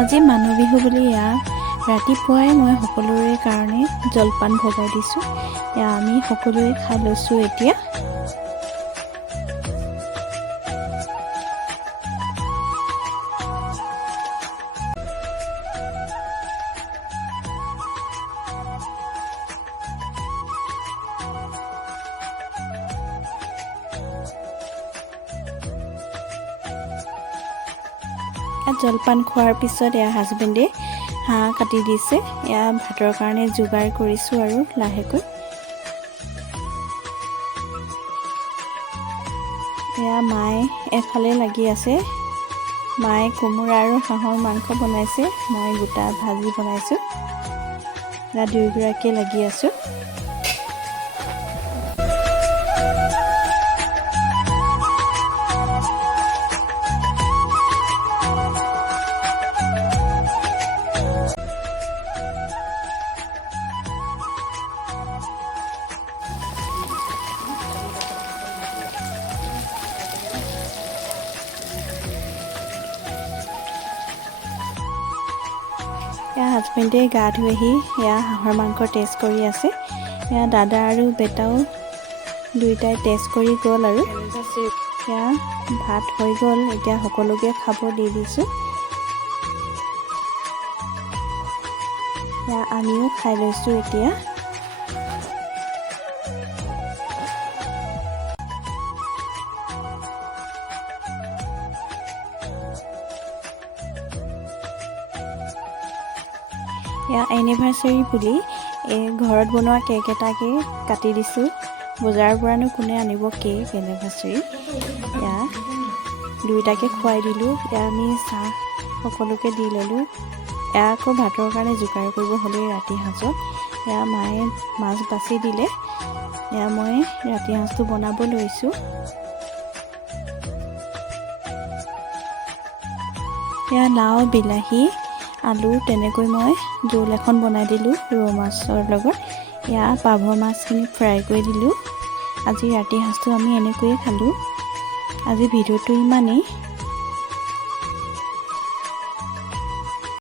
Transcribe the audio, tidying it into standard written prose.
আজি মানুহ বিহু বুলি ৰাতিপুৱাই মই সকলোৰে কাৰণে জলপান ভগাই দিছোঁ। আমি সকলোৱে খাই লৈছোঁ এতিয়া। জলপান খোৱাৰ পিছত হাজবেণ্ডে হাঁহ কাটি দিছে। ভাতৰ কাৰণে যোগাৰ কৰিছোঁ আৰু লাহেকৈ। মায়ে এফালে লাগি আছে। মায়ে কোমোৰা আৰু হাঁহৰ মাংস বনাইছে, মই গোটা ভাজি বনাইছোঁ। দুয়োগৰাকীয়ে লাগি আছোঁ। হাজবেণ্ডে গা ধুই আহি হাঁহৰ মাংস টেষ্ট কৰি আছে। দাদা আৰু বেটাও দুয়োটাই টেষ্ট কৰি গ'ল আৰু ভাত হৈ গ'ল। এতিয়া সকলোকে খাব দি দিছোঁ। আমিও খাই লৈছোঁ এতিয়া। এনিভাৰ্চাৰী বুলি ঘৰত বনোৱা কেক এটাকে কাটি দিছোঁ। বজাৰৰ পৰানো কোনে আনিব কেক এনিভাৰ্চাৰী। দুয়োটাকে খুৱাই দিলোঁ। আমি চাহ সকলোকে দি ল'লোঁ। আকৌ ভাতৰ কাৰণে যোগাৰ কৰিব হ'লেই ৰাতি সাঁজত। মায়ে মাছ বাছি দিলে। মই ৰাতি সাঁজটো বনাব লৈছোঁ। লাও, বিলাহী, আলু তেনেকৈ মই জোল এখন বনাই দিলোঁ ৰৌ মাছৰ লগত। পাভ মাছখিনি ফ্ৰাই কৰি দিলোঁ। আজি ৰাতি সাঁজটো আমি এনেকৈয়ে খালোঁ। আজি ভিডিঅ'টো ইমানেই।